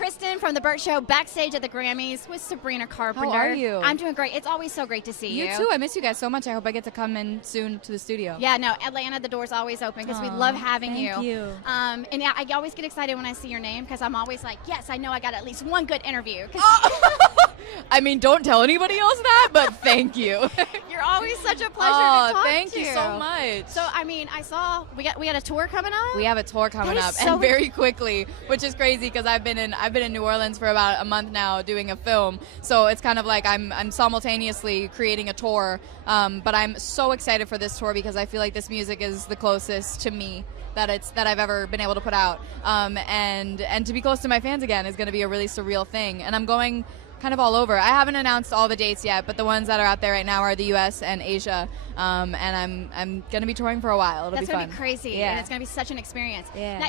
Kristin from The Burt Show, backstage at the Grammys with Sabrina Carpenter. How are you? I'm doing great. It's always so great to see you. You too. I miss you guys so much. I hope I get to come in soon to the studio. Yeah, no, Atlanta, the door's always open because we love having you. Thank you. And yeah, I always get excited when I see your name because I'm always like, yes, I know I got at least one good interview. I mean, don't tell anybody else that, but thank you. You're always such a pleasure to talk thank to. you so much. So, I mean, I saw we got a tour coming up. We have a tour coming That up, is so and very quickly, which is crazy because I've been in New Orleans for about a month now doing a film. So it's kind of like I'm simultaneously creating a tour. But I'm so excited for this tour because I feel like this music is the closest to me that I've ever been able to put out. And to be close to my fans again is going to be a really surreal thing. And I'm going kind of all over. I haven't announced all the dates yet, but the ones that are out there right now are the U.S. and Asia. And I'm going to be touring for a while. It'll That's be fun. That's going to be crazy, yeah. and it's going to be such an experience. Yeah. Now,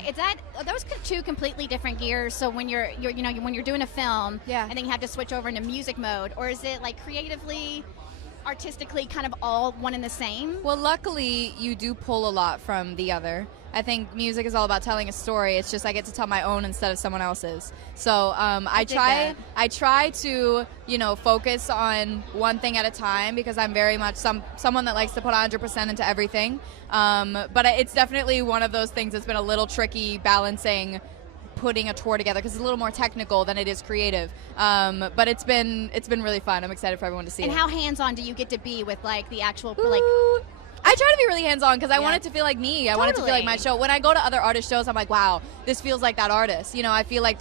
are those two completely different gears? So when you're when you're doing a film, yeah. and then you have to switch over into music mode, or is it like creatively, artistically, kind of all one and the same? Well, luckily, you do pull a lot from the other. I think music is all about telling a story. It's just I get to tell my own instead of someone else's. So I try to focus on one thing at a time because I'm very much someone that likes to put 100% into everything. But it's definitely one of those things that's been a little tricky balancing putting a tour together because it's a little more technical than it is creative. But it's been really fun. I'm excited for everyone to see it. And how hands-on do you get to be with like the actual I try to be really hands-on because I want it to feel like me. I want it to feel like my show. When I go to other artist shows, I'm like, wow, this feels like that artist. I feel like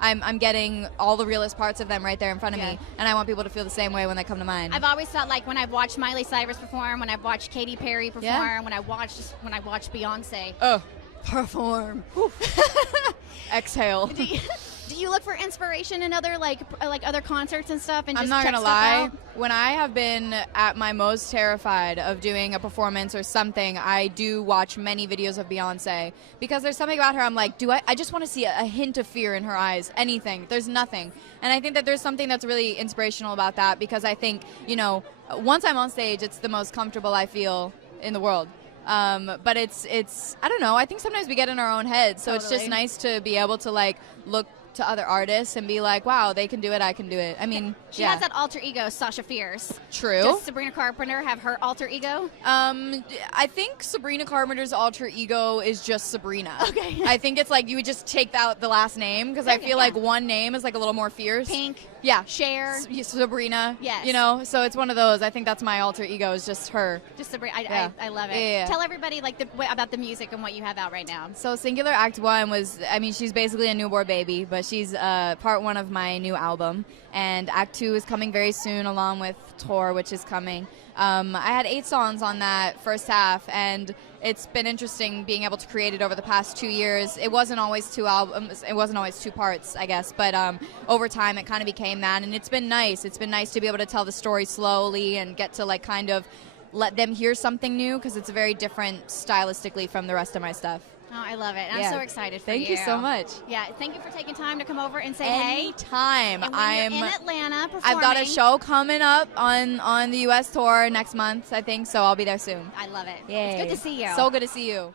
I'm getting all the realest parts of them right there in front of me, and I want people to feel the same way when they come to mine. I've always thought, like, when I've watched Miley Cyrus perform, when I've watched Katy Perry perform, when I watched Beyonce perform. Exhale. Do you look for inspiration in other like other concerts and stuff? And just I'm not check gonna stuff lie. out? When I have been at my most terrified of doing a performance or something, I do watch many videos of Beyonce because there's something about her. I'm like, I just want to see a hint of fear in her eyes. Anything. There's nothing. And I think that there's something that's really inspirational about that because I think once I'm on stage, it's the most comfortable I feel in the world. But it's I don't know. I think sometimes we get in our own heads, so it's just nice to be able to like look to other artists and be like, wow, they can do it, I can do it. I mean, she has that alter ego, Sasha Fierce. True. Does Sabrina Carpenter have her alter ego? I think Sabrina Carpenter's alter ego is just Sabrina. Okay. I think it's like you would just take out the last name because I feel like one name is like a little more fierce. Pink. Yeah. Cher. Sabrina. Yes. So it's one of those. I think that's my alter ego is just her. Just Sabrina. I love it. Yeah. Tell everybody about the music and what you have out right now. So Singular Act 1 was, she's basically a newborn baby, but she's part 1 of my new album. And Act 2 is coming very soon along with Tour, which is coming. I had 8 songs on that first half, and it's been interesting being able to create it over the past 2 years. It wasn't always 2 albums. It wasn't always 2 parts, I guess. But over time, it kind of became that, and it's been nice. It's been nice to be able to tell the story slowly and get to like kind of let them hear something new because it's very different stylistically from the rest of my stuff. Oh, I love it. I'm so excited for Thank you so much. Yeah, thank you for taking time to come over and say hey. Anytime. I'm in Atlanta performing. I've got a show coming up on the U.S. tour next month, I think, so I'll be there soon. I love it. Yay. It's good to see you. So good to see you.